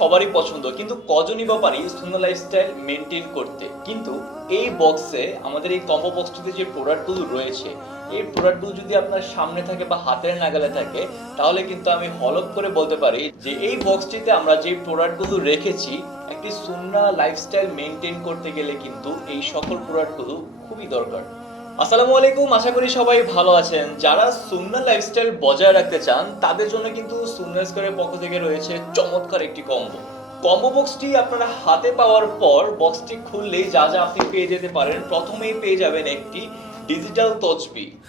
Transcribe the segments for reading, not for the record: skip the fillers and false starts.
সবারই পছন্দ, কিন্তু কজনই বা পারি সুন্দর লাইফস্টাইল মেনটেন করতে। কিন্তু এই বক্সে আমাদের এই কম্বো বক্সটিতে যে প্রোডাক্টগুলো রয়েছে, এই প্রোডাক্টগুলো যদি আপনার সামনে থাকে বা হাতের নাগালে থাকে, তাহলে কিন্তু আমি হলপ করে বলতে পারি যে এই বক্সটিতে আমরা যে প্রোডাক্টগুলো রেখেছি, একটি সুন্নাহ লাইফস্টাইল মেনটেন করতে গেলে কিন্তু এই সকল প্রোডাক্টগুলো খুবই দরকার। আসসালামু আলাইকুম, আশা করি সবাই ভালো আছেন। যারা সুন্নাহ লাইফস্টাইল বজায় রাখতে চান তাদের জন্য কিন্তু সুন্নাহ স্কয়ারের পক্ষ থেকে রয়েছে চমৎকার একটি কম্বো বক্সটি আপনারা হাতে পাওয়ার পর বক্সটি খুললেই যা যা আপনি পেয়ে যেতে পারেন, প্রথমেই পেয়ে যাবেন একটি ডিজিটাল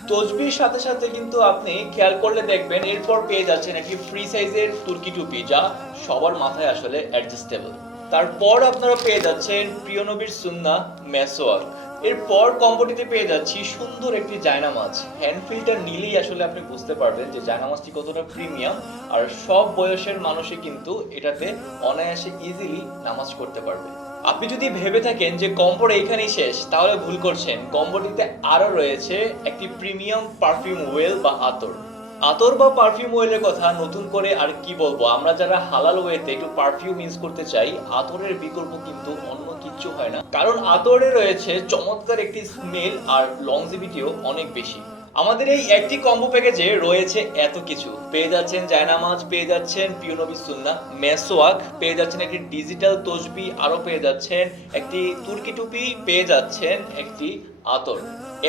তসবির সাথে সাথে কিন্তু আপনি খেয়াল করলে দেখবেন এরপর পেয়ে যাচ্ছেন একটি ফ্রি সাইজের তুর্কি টুপি, যা সবার মাথায় আসলে অ্যাডজাস্টেবল। তারপর আপনারা পেয়ে যাচ্ছেন প্রিয় নবীর সুন্নাহ মেসওয়াক। এরপর কম্বোটিতে পেয়ে যাচ্ছি সুন্দর একটি জায়নামাজ। হ্যান্ড ফিলটা নিলেই আসলে আপনি বুঝতে পারবেন যে জায়নামাজটি কতটা প্রিমিয়াম, আর সব বয়সের মানুষই কিন্তু এটাতে অনায়াসে ইজিলি নামাজ করতে পারবে। আপনি যদি ভেবে থাকেন যে কম্বোটা এখানেই শেষ, তাহলে ভুল করছেন। কম্বোটিতে আরো রয়েছে একটি প্রিমিয়াম পারফিউম ওয়েল বা আতর বা পারফিউম ওয়েলের কথা নতুন করে আর কি বলবো। আমরা যারা হালাল ওয়েতে একটু পারফিউম ইউজ করতে চাই, আতরের বিকল্প কিন্তু অন্য কিচ্ছু হয় না, কারণ আতরে রয়েছে চমৎকার একটি স্মেল আর লংজিভিটিও অনেক বেশি। আমাদের এই একটি কম্বো প্যাকেজে রয়েছে এত কিছু। পেয়ে যাচ্ছেন জায়নামাজ, পেয়ে যাচ্ছেন প্রিয় নবী সুন্নাহ মেসওয়াক, পেয়ে যাচ্ছেন একটি ডিজিটাল তসবি, আরো পেয়ে যাচ্ছেন একটি তুর্কি টুপি, পেয়ে যাচ্ছেন একটি আতর।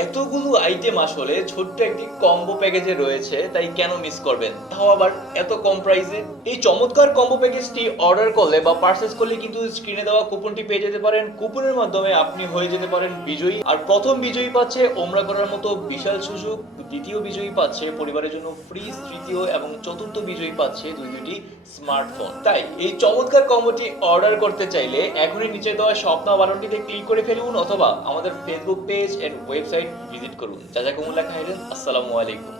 এতগুলো আইটেম আসলে ছোট্ট একটি কম্বো প্যাকেজে রয়েছে, তাই কেন মিস করবেন, তাও আবার এত কম প্রাইসে। এই চমৎকার কম্বো প্যাকেজটি অর্ডার করলে বা পারচেজ করলে কিন্তু স্ক্রিনে দেওয়া কুপনটি পেয়ে যেতে পারেন। কুপনের মাধ্যমে আপনি হয়ে যেতে পারেন বিজয়ী। আর প্রথম বিজয়ী পাচ্ছে ওমরা করার মতো বিশাল সুযোগ, দ্বিতীয় বিজয়ী পাচ্ছে পরিবারের জন্য ফ্রি, তৃতীয় এবং চতুর্থ বিজয়ী পাচ্ছে দুইটি স্মার্টফোন। তাই এই চমৎকার কম্বোটি অর্ডার করতে চাইলে এখনই নিচে দেওয়া স্বপ্না বাটনটিতে ক্লিক করে ফেলুন, অথবা আমাদের Facebook page and website visit করুন। জাযাকুমুল্লাহ খাইরান। আসসালামু আলাইকুম।